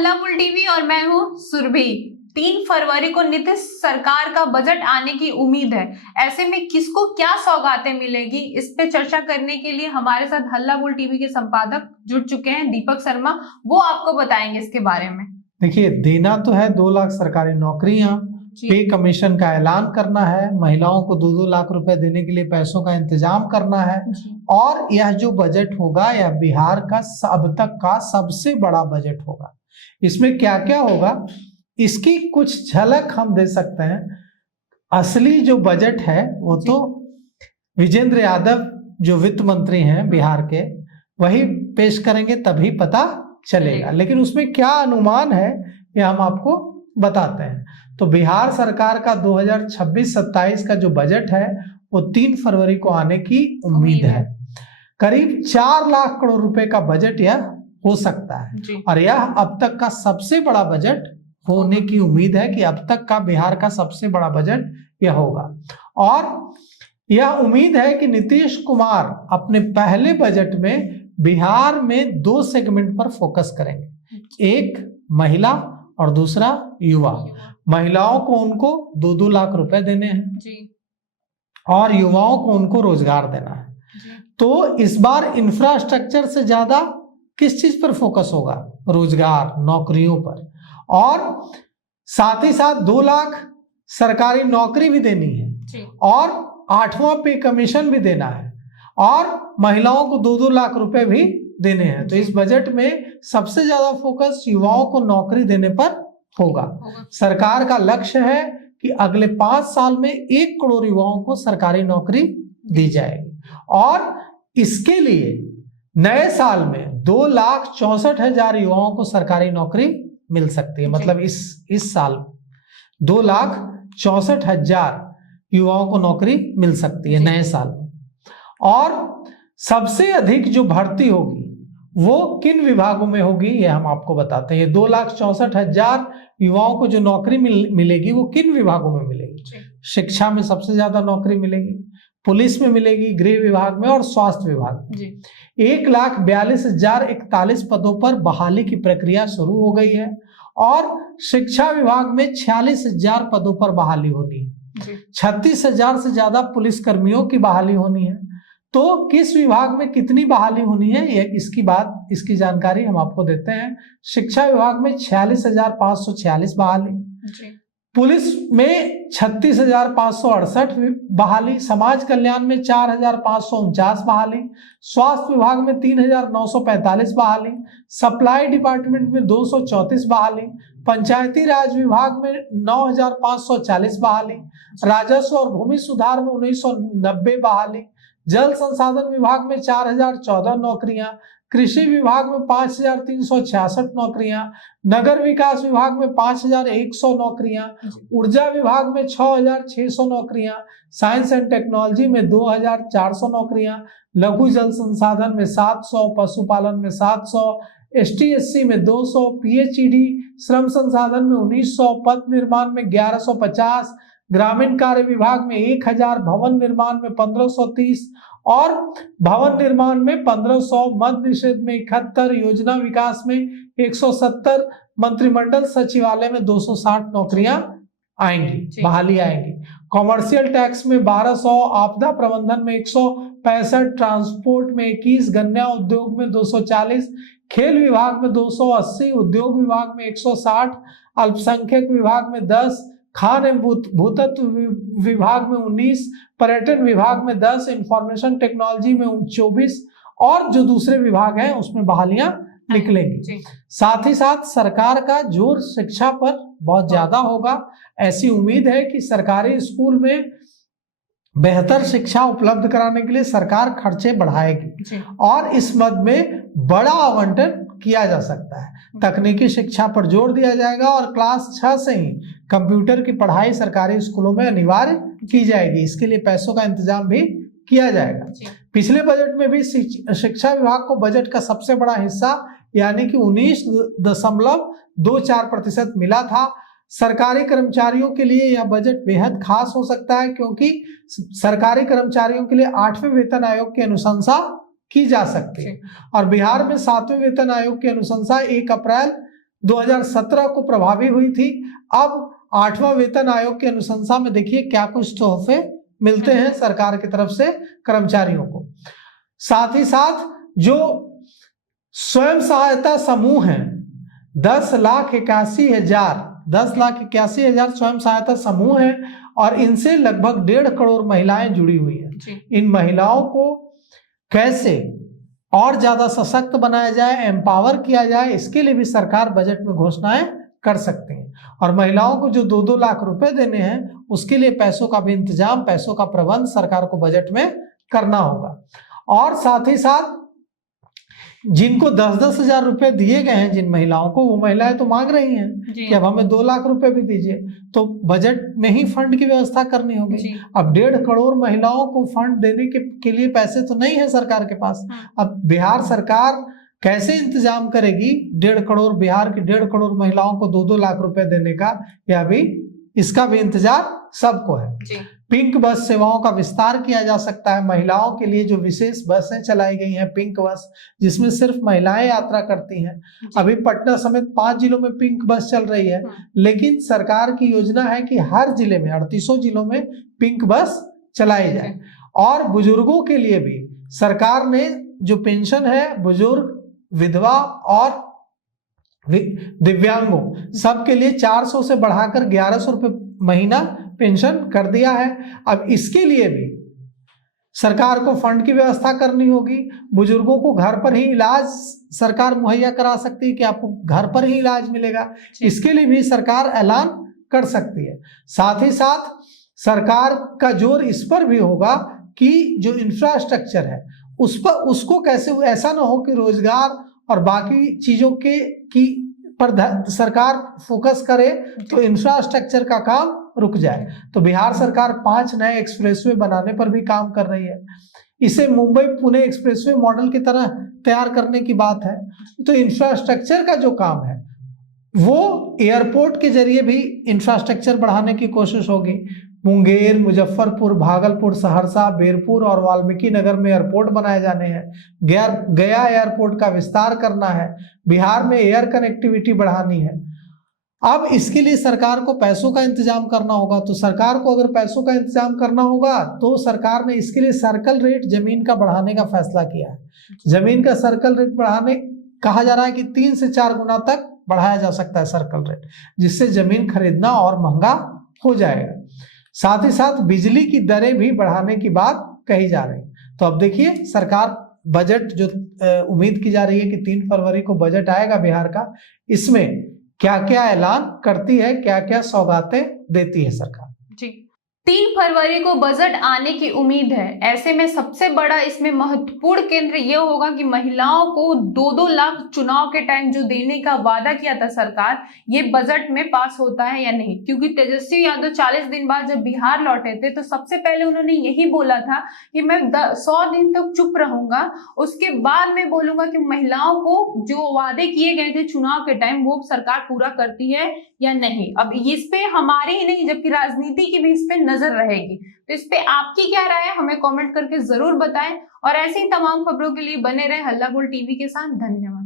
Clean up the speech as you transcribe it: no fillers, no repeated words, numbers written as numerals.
हल्ला bull TV और मैं हूँ सुरभि। 3 फरवरी को नीतीश सरकार का बजट आने की उम्मीद है। ऐसे में किसको क्या सौगातें मिलेगी, इस पे चर्चा करने के लिए हमारे साथ हल्ला बुल टीवी के संपादक जुड़ चुके हैं, दीपक शर्मा। वो आपको बताएंगे इसके बारे में। देखिए, देना तो है 2 लाख सरकारी नौकरियां, पे कमीशन का ऐलान करना है, महिलाओं को 2-2 लाख रुपए देने के लिए पैसों का इंतजाम करना है। और यह जो बजट होगा यह बिहार का अब तक का सबसे बड़ा बजट होगा। इसमें क्या क्या होगा इसकी कुछ झलक हम दे सकते हैं। असली जो बजट है वो तो विजेंद्र यादव जो वित्त मंत्री हैं बिहार के, वही पेश करेंगे, तभी पता चलेगा। लेकिन उसमें क्या अनुमान है ये हम आपको बताते हैं। तो बिहार सरकार का 2026-27 का जो बजट है वो 3 फरवरी को आने की उम्मीद है। करीब 4 लाख करोड़ रुपए का बजट यह हो सकता है और यह अब तक का सबसे बड़ा बजट होने की उम्मीद है कि अब तक का बिहार का सबसे बड़ा बजट यह होगा। और यह उम्मीद है कि नीतीश कुमार अपने पहले बजट में बिहार में 2 सेगमेंट पर फोकस करेंगे, एक महिला और दूसरा युवा। महिलाओं को उनको 2-2 लाख रुपए देने हैं और युवाओं को उनको रोजगार देना है। तो इस बार इंफ्रास्ट्रक्चर से ज्यादा किस चीज पर फोकस होगा? रोजगार, नौकरियों पर। और साथ ही साथ 2 लाख सरकारी नौकरी भी देनी है और 8वां पे कमीशन भी देना है और महिलाओं को 2-2 लाख रुपए भी देने हैं। तो इस बजट में सबसे ज्यादा फोकस युवाओं को नौकरी देने पर होगा। सरकार का लक्ष्य है कि अगले 5 साल में 1 करोड़ युवाओं को सरकारी नौकरी दी जाएगी और इसके लिए नए साल में 2,64,000 युवाओं को सरकारी नौकरी मिल सकती है। मतलब इस साल 2,64,000 युवाओं को नौकरी मिल सकती है नए साल में। और सबसे अधिक जो भर्ती होगी वो किन विभागों में होगी ये हम आपको बताते हैं। 2,64,000 युवाओं को जो नौकरी मिलेगी वो किन विभागों में मिलेगी? शिक्षा में सबसे ज्यादा नौकरी मिलेगी, पुलिस में मिलेगी, गृह विभाग में और स्वास्थ्य विभाग में। 1,42,041 पदों पर बहाली की प्रक्रिया शुरू हो गई है और शिक्षा विभाग में 46,000 पदों पर बहाली होनी है। 36,000 से ज्यादा पुलिस कर्मियों की बहाली होनी है। तो किस विभाग में कितनी बहाली होनी है ये इसकी जानकारी हम आपको देते हैं। शिक्षा विभाग में 46,546 बहाली, पुलिस में 36,568 बहाली, समाज कल्याण में 4,549 बहाली, स्वास्थ्य विभाग में 3,945 बहाली, सप्लाई डिपार्टमेंट में 234 बहाली, पंचायती राज विभाग में 9,540 बहाली, राजस्व और भूमि सुधार में 1990 बहाली, जल संसाधन विभाग में 4,014 नौकरियां, कृषि विभाग में 5,366 नौकरियां, नगर विकास विभाग में 5,100 नौकरियां, ऊर्जा विभाग में 6,600 नौकरियां, साइंस एंड टेक्नोलॉजी में 2,400 नौकरियां, लघु जल संसाधन में 700, पशुपालन में 700, ST/SC में 200, PHED श्रम संसाधन में 1900, पथ निर्माण में 1150, ग्रामीण कार्य विभाग में 1,000, भवन निर्माण में 1,530 और भवन निर्माण में 1,500, मद्य निषेध में 71, योजना विकास में 170, मंत्रिमंडल सचिवालय में 260 नौकरियां आएंगी, बहाली आएंगी। कॉमर्शियल टैक्स में 1,200, आपदा प्रबंधन में 165, ट्रांसपोर्ट में 21, गन्ना उद्योग में 240, खेल विभाग में 280, उद्योग विभाग में 160, अल्पसंख्यक विभाग में 10, खान एवं भूतत्व विभाग में 19, पर्यटन विभाग में 10, इंफॉर्मेशन टेक्नोलॉजी में 24 और जो दूसरे विभाग हैं उसमें बहालियां निकलेंगी। साथ ही साथ सरकार का जोर शिक्षा पर बहुत ज्यादा होगा। ऐसी उम्मीद है कि सरकारी स्कूल में बेहतर शिक्षा उपलब्ध कराने के लिए सरकार खर्चे बढ़ाएगी और इस मद में बड़ा आवंटन किया जा सकता है। तकनीकी शिक्षा पर जोर दिया जाएगा और क्लास 6 से ही कंप्यूटर की पढ़ाई सरकारी स्कूलों में अनिवार्य की जाएगी। इसके लिए पैसों का इंतजाम भी किया जाएगा। पिछले बजट में भी शिक्षा विभाग को बजट का सबसे बड़ा हिस्सा यानी कि 19.24% मिला था। सरकारी कर्मचारियों के लिए यह बजट बेहद खास हो सकता है क्योंकि सरकारी कर्मचारियों के लिए 8वें वेतन आयोग की अनुशंसा की जा सकती है और बिहार में 7वें वेतन आयोग की अनुशंसा 1 अप्रैल 2017 को प्रभावी हुई थी। अब 8वां वेतन आयोग की अनुशंसा में देखिए क्या कुछ तोहफे मिलते हैं सरकार की तरफ से कर्मचारियों को। साथ ही साथ जो स्वयं सहायता समूह हैं 10,81,000 स्वयं सहायता समूह हैं और इनसे लगभग 1.5 करोड़ महिलाएं जुड़ी हुई हैं। इन महिलाओं को कैसे और ज्यादा सशक्त बनाया जाए, एम्पावर किया जाए, इसके लिए भी सरकार बजट में घोषणाएं कर सकती है। और महिलाओं को जो 2-2 लाख रुपए देने हैं उसके लिए पैसों का भी इंतजाम, पैसों का प्रबंध सरकार को बजट में करना होगा। और साथ ही साथ जिनको 10-10 हजार रुपए दिए गए हैं जिन महिलाओं को, वो महिलाएं तो मांग रही हैं कि अब हमें 2 लाख रुपए भी दीजिए, तो बजट में ही फंड की व्यवस्था करनी होगी। अब 1.5 करोड़ महिलाओं को फंड देने के लिए पैसे तो नहीं है सरकार के पास। अब बिहार सरकार कैसे इंतजाम करेगी 1.5 करोड़, बिहार की 1.5 करोड़ महिलाओं को 2-2 लाख रुपए देने का, या भी इसका भी इंतजार सबको है। पिंक बस सेवाओं का विस्तार किया जा सकता है। महिलाओं के लिए जो विशेष बसें चलाई गई हैं, पिंक बस, जिसमें सिर्फ महिलाएं यात्रा करती हैं। अभी पटना समेत 5 जिलों में पिंक बस चल रही है, लेकिन सरकार की योजना है कि हर जिले में 38 जिलों में पिंक बस चलाई जाए। और बुजुर्गों के लिए भी सरकार ने जो पेंशन है, बुजुर्ग, विधवा और दिव्यांगों सबके लिए 400 से बढ़ाकर 1100 रुपए महीना पेंशन कर दिया है। अब इसके लिए भी सरकार को फंड की व्यवस्था करनी होगी। बुजुर्गों को घर पर ही इलाज सरकार मुहैया करा सकती है कि आपको घर पर ही इलाज मिलेगा, इसके लिए भी सरकार ऐलान कर सकती है। साथ ही साथ सरकार का जोर इस पर भी होगा कि जो इंफ्रास्ट्रक्चर है उसको कैसे, ऐसा ना हो कि रोजगार और बाकी चीजों पर सरकार फोकस करे तो इंफ्रास्ट्रक्चर का काम रुक जाए। तो बिहार सरकार 5 नए एक्सप्रेसवे बनाने पर भी काम कर रही है। इसे मुंबई पुणे एक्सप्रेसवे मॉडल की तरह तैयार करने की बात है। तो इंफ्रास्ट्रक्चर का जो काम है वो एयरपोर्ट के जरिए भी इंफ्रास्ट्रक्चर बढ़ाने की कोशिश होगी। मुंगेर, मुजफ्फरपुर, भागलपुर, सहरसा, बीरपुर और वाल्मीकि नगर में एयरपोर्ट बनाए जाने हैं। गया एयरपोर्ट का विस्तार करना है। बिहार में एयर कनेक्टिविटी बढ़ानी है। अब इसके लिए सरकार को पैसों का इंतजाम करना होगा। तो सरकार को अगर पैसों का इंतजाम करना होगा तो सरकार ने इसके लिए सर्कल रेट जमीन का बढ़ाने का फैसला किया है। जमीन का सर्कल रेट बढ़ाने, कहा जा रहा है कि 3 से 4 गुना तक बढ़ाया जा सकता है सर्कल रेट, जिससे जमीन खरीदना और महंगा हो जाएगा। साथ ही साथ बिजली की दरें भी बढ़ाने की बात कही जा रही है। तो अब देखिए सरकार बजट जो उम्मीद की जा रही है कि 3 फरवरी को बजट आएगा बिहार का, इसमें क्या क्या ऐलान करती है, क्या क्या सौगातें देती है सरकार। जी, 3 फरवरी को बजट आने की उम्मीद है। ऐसे में सबसे बड़ा इसमें महत्वपूर्ण केंद्र ये होगा कि महिलाओं को 2-2 लाख चुनाव के टाइम जो देने का वादा किया था सरकार, ये बजट में पास होता है या नहीं। क्योंकि तेजस्वी यादव 40 दिन बाद जब बिहार लौटे थे तो सबसे पहले उन्होंने यही बोला था कि मैं 100 दिन तक चुप रहूंगा, उसके बाद मैं बोलूंगा कि महिलाओं को जो वादे किए गए थे चुनाव के टाइम वो सरकार पूरा करती है या नहीं। अब इस पे हमारी ही नहीं जबकि राजनीति की भी इस पे नजर रहेगी। तो इस पे आपकी क्या राय है हमें कमेंट करके जरूर बताएं और ऐसी ही तमाम खबरों के लिए बने रहे हल्ला बोल टीवी के साथ। धन्यवाद।